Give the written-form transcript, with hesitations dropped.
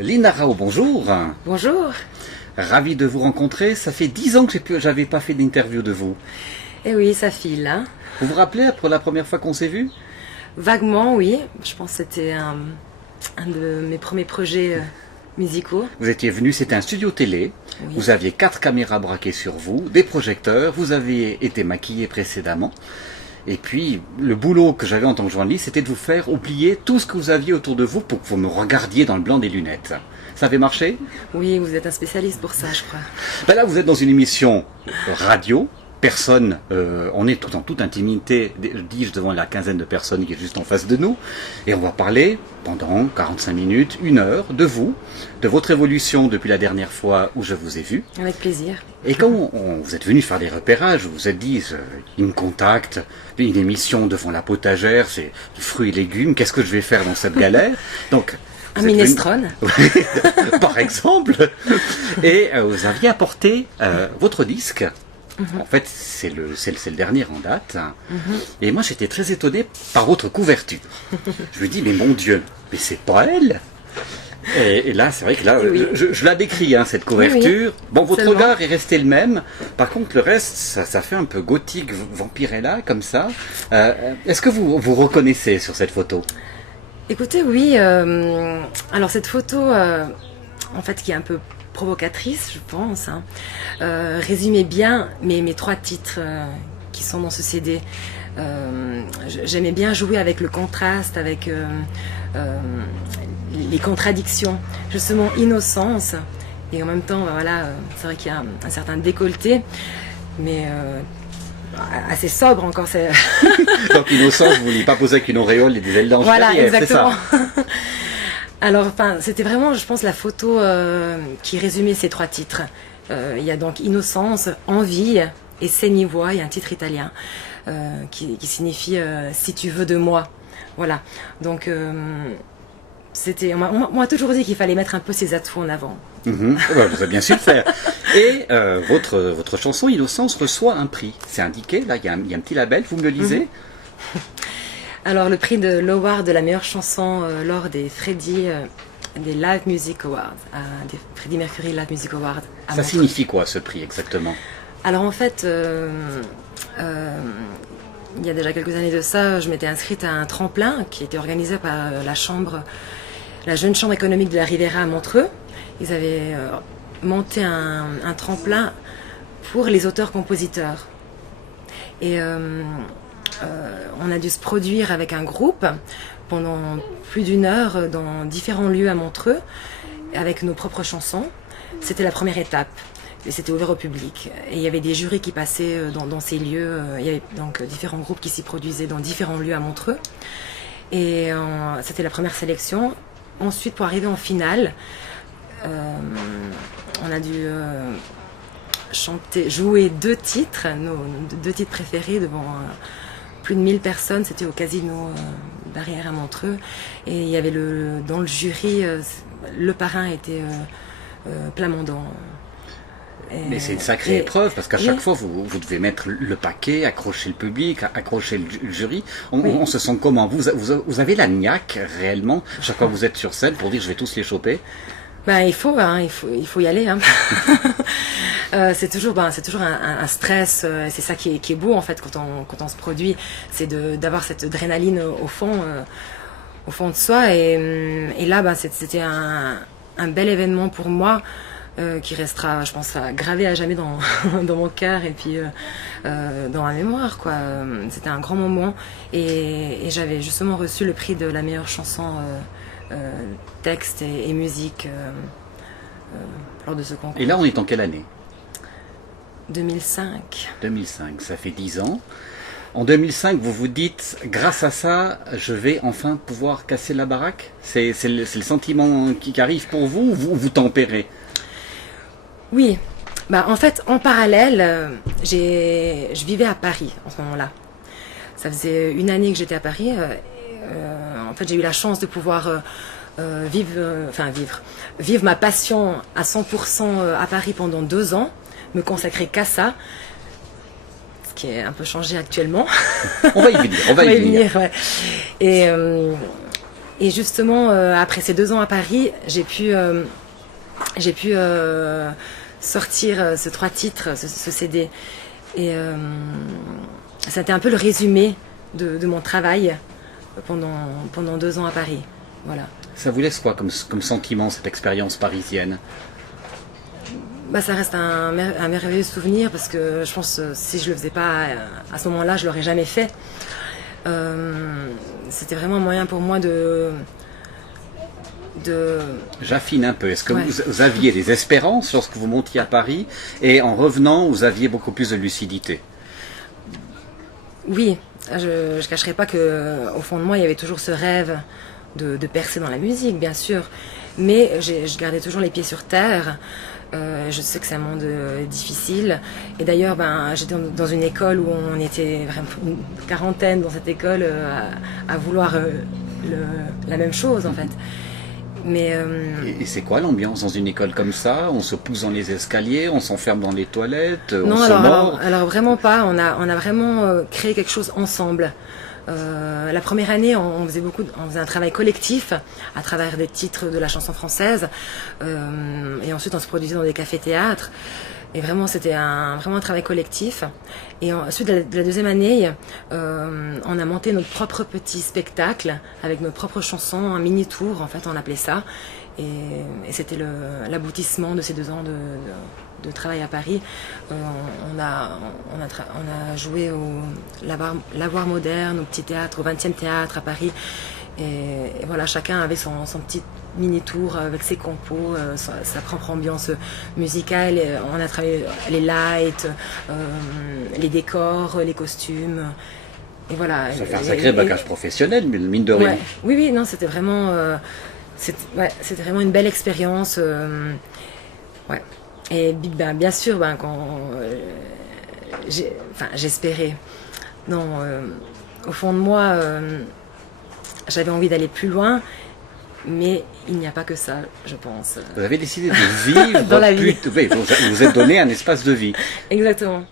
Lina Rao, bonjour. Bonjour. Ravi de vous rencontrer. Ça fait 10 ans que j'avais pas fait d'interview de vous. Eh oui, ça file, hein. Vous vous rappelez pour la première fois qu'on s'est vu? Vaguement, oui. Je pense que c'était un de mes premiers projets musicaux. Vous étiez venu, c'était un studio télé. Oui. Vous aviez 4 caméras braquées sur vous, des projecteurs. Vous aviez été maquillé précédemment. Et puis, le boulot que j'avais en tant que journaliste, c'était de vous faire oublier tout ce que vous aviez autour de vous pour que vous me regardiez dans le blanc des lunettes. Ça avait marché? Oui, vous êtes un spécialiste pour ça, je crois. Ben là, vous êtes dans une émission radio. Personne, on est en toute intimité, dis-je, devant la quinzaine de personnes qui est juste en face de nous. Et on va parler pendant 45 minutes, 1 heure, de vous, de votre évolution depuis la dernière fois où je vous ai vu. Avec plaisir. Et quand vous êtes venu faire des repérages, vous vous êtes dit, il me contacte, une émission devant la potagère, c'est fruits et légumes, qu'est-ce que je vais faire dans cette galère? Donc, un minestrone. Oui, par exemple. Et vous aviez apporté votre disque. En fait, c'est le dernier en date. Et moi, j'étais très étonné par votre couverture. Je me dis, mais mon Dieu, mais c'est pas elle. Et là, c'est vrai que là, oui. je la décris, hein, cette couverture. Oui. Bon, votre Seulement. regard est resté le même. Par contre, le reste, ça fait un peu gothique, vampirella, comme ça. Est-ce que vous reconnaissez sur cette photo? Écoutez, oui. Alors, cette photo, en fait, qui est un peu provocatrice, je pense, hein, résumait bien mes 3 titres qui sont dans ce CD. J'aimais bien jouer avec le contraste, avec les contradictions, justement innocence, et en même temps, voilà, c'est vrai qu'il y a un certain décolleté, mais assez sobre encore. Donc innocence, vous ne vouliez pas poser avec une auréole et des ailes d'ange Voilà, derrière, exactement. c'est ça? Alors, enfin, c'était vraiment, je pense, la photo qui résumait ces 3 titres. Il y a donc Innocence, Envie et Senivoix, il y a un titre italien qui signifie Si tu veux de moi. Voilà. Donc, on m'a toujours dit qu'il fallait mettre un peu ses atouts en avant. Vous avez bien su le faire. Et votre chanson Innocence reçoit un prix. C'est indiqué, là, il y a un petit label, vous me le lisez? Alors, le prix de l'Award de la meilleure chanson lors des des Live Music Awards, des Freddie Mercury Live Music Awards. Ça signifie quoi, ce prix, exactement? Alors, en fait, il y a déjà quelques années de ça, je m'étais inscrite à un tremplin qui était organisé par la jeune chambre économique de la Riviera à Montreux. Ils avaient monté un tremplin pour les auteurs-compositeurs. Et on a dû se produire avec un groupe pendant plus d'1 heure dans différents lieux à Montreux avec nos propres chansons. C'était la première étape et c'était ouvert au public. Et il y avait des jurys qui passaient dans ces lieux. Il y avait donc différents groupes qui s'y produisaient dans différents lieux à Montreux. Et c'était la première sélection. Ensuite, pour arriver en finale, on a dû jouer 2 titres, nos 2 titres préférés devant plus de 1000 personnes. C'était au Casino Barrière à Montreux. Et il y avait dans le jury, le parrain était Plamondon. Mais c'est une sacrée épreuve, parce qu'à chaque fois, vous devez mettre le paquet, accrocher le public, accrocher le jury. On se sent comment? Vous avez la niaque, réellement, chaque fois que vous êtes sur scène, pour dire je vais tous les choper? Ben, il faut y aller. Hein. C'est toujours un stress. C'est ça qui est beau en fait quand on se produit, c'est d'avoir cette adrénaline au fond de soi. Et là, c'était un bel événement pour moi qui restera, je pense, gravé à jamais dans mon cœur et puis dans ma mémoire, quoi. C'était un grand moment et j'avais justement reçu le prix de la meilleure chanson. Texte et musique lors de ce concours. Et là, on est en quelle année? 2005. 2005, ça fait 10 ans. En 2005, vous vous dites, grâce à ça, je vais enfin pouvoir casser la baraque? C'est le sentiment qui arrive pour vous, ou vous tempérez? Oui. En fait, en parallèle, je vivais à Paris en ce moment-là. Ça faisait 1 année que j'étais à Paris. En fait, j'ai eu la chance de pouvoir vivre ma passion à 100% à Paris pendant 2 ans, me consacrer qu'à ça, ce qui est un peu changé actuellement. On va y venir, on va y venir. Ouais. Et Et justement, après ces 2 ans à Paris, j'ai pu sortir ces 3 titres, ce CD. Et c'était un peu le résumé de mon travail pendant 2 ans à Paris. Voilà. Ça vous laisse quoi comme sentiment, cette expérience parisienne? Bah, ça reste un merveilleux souvenir parce que je pense que si je le faisais pas à ce moment-là, je l'aurais jamais fait. C'était vraiment un moyen pour moi de... J'affine un peu. Est-ce que Ouais. vous aviez des espérances lorsque vous montiez à Paris et en revenant, vous aviez beaucoup plus de lucidité? Oui, je ne cacherai pas que au fond de moi, il y avait toujours ce rêve de percer dans la musique, bien sûr. Mais je gardais toujours les pieds sur terre. Je sais que c'est un monde difficile. Et d'ailleurs, j'étais dans une école où on était vraiment une quarantaine dans cette école à vouloir la même chose, en fait. Mais Et c'est quoi l'ambiance dans une école comme ça? On se pousse dans les escaliers, on s'enferme dans les toilettes, on non, se mord? alors vraiment pas. On a vraiment créé quelque chose ensemble. La première année, on faisait un travail collectif à travers des titres de la chanson française, et ensuite on se produisait dans des cafés-théâtres. Et vraiment, c'était vraiment un travail collectif. Et ensuite, de la deuxième année, on a monté notre propre petit spectacle avec nos propres chansons, un mini-tour, en fait, on appelait ça. Et c'était l'aboutissement de ces 2 ans de travail à Paris. On a joué au Lavoir Moderne, au Petit Théâtre, au 20e Théâtre à Paris. Et voilà, chacun avait son petit mini-tour avec ses compos, sa propre ambiance musicale. Et on a travaillé les lights, les décors, les costumes. Et voilà. Ça fait un sacré bagage professionnel, mine de rien. Ouais. Oui, non, c'était vraiment, c'était vraiment une belle expérience. Ouais. Et bien sûr, quand j'espérais. Non, au fond de moi, j'avais envie d'aller plus loin, mais il n'y a pas que ça, je pense. Vous avez décidé de vivre Dans la vie. Oui, vous êtes donné un espace de vie. Exactement.